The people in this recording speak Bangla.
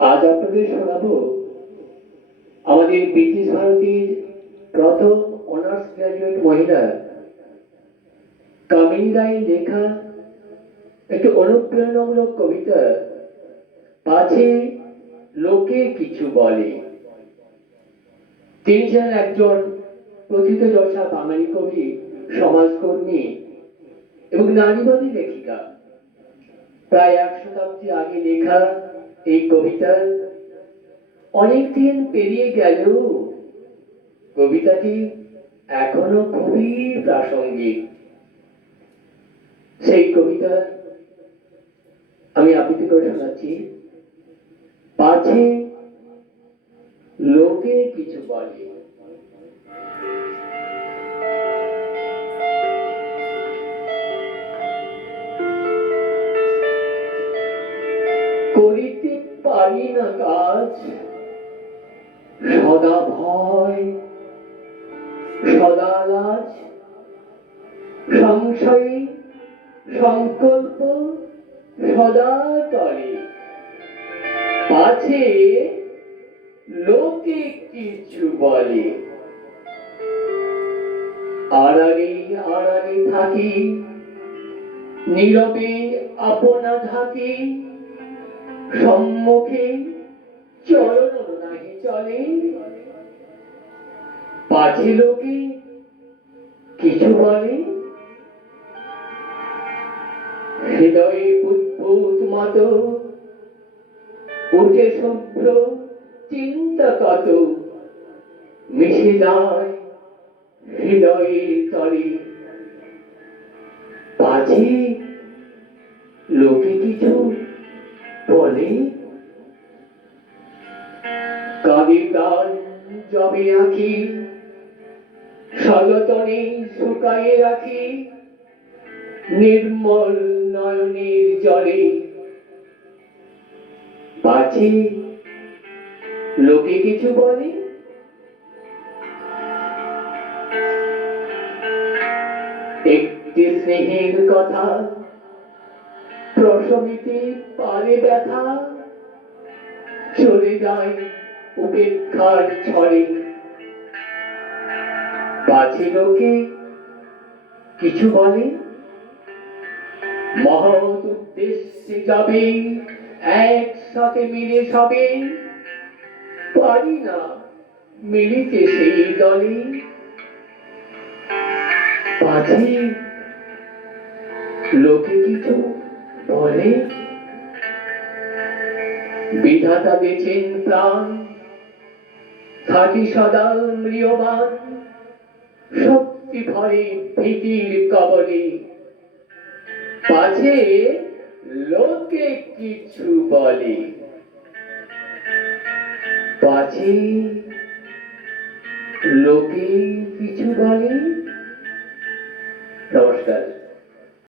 আজ আপনাদের শোনাবো আমাদের ব্রিটিশ ভারতীর প্রথম অনার্স গ্র্যাজুয়েট মহিলা কামিনী রায় লেখা একটি অনুপ্রেরণামূলক কবিতা, পাছে লোকে কিছু বলে। তিনি ছিলেন একজন প্রথিতযশা বাঙালি কবি, সমাজকর্মী এবং নারীবাদী লেখিকা। প্রায় 1 শতাব্দী আগে লেখা এই কবিতা অনেকদিন পেরিয়ে গেলেও কবিতাটি এখনো খুবই প্রাসঙ্গিক। সেই কবিতা আমি আবৃত্তি করে শোনাচ্ছি। পাছে লোকে কিছু বলে। করিতে পারি না কাজ, সদা ভয় সদা লাজ, সংশয়ে সংকল্প সদা করে। পাছে লোকে কিছু বলে। আড়ালে আড়ালে থাকি, নীরবে আপনা ঢাকি, সম্মুখে চরণ নাহি চলে। পাছে লোকে কিছু বলে। হৃদয়ে বুদ্বুদ মত উঠে শুভ্র চিন্তা কত, মিশে যায় হৃদয়ের তরে। পাছে লোকে কিছু বলে। কাঁদে প্রাণ জবে আঁখি, সযতনে শুকায়ে রাখি, নির্মল নয়নের জলে। পাছে লোকে কিছু বলে। একটি স্নেহের কথা প্রশমিতে পারে ব্যথা, চলে যায় উপেক্ষার ছড়ে। পাছে লোকে কিছু বলে। মহৎ উদ্দেশ্যে যাবে একসাথে মিলে সবে, পারি না মিলিতে সেই দলে। পাছে লোকে কিছু বলে। বিধাতা দিয়েছেন প্রাণ, থাকি সদা ম্রিয়মান, শক্তি ভরে ভীতির কবলে। পাছে লোকে কিছু বলে। পাছে লোকে কিছু বলে। নমস্কার।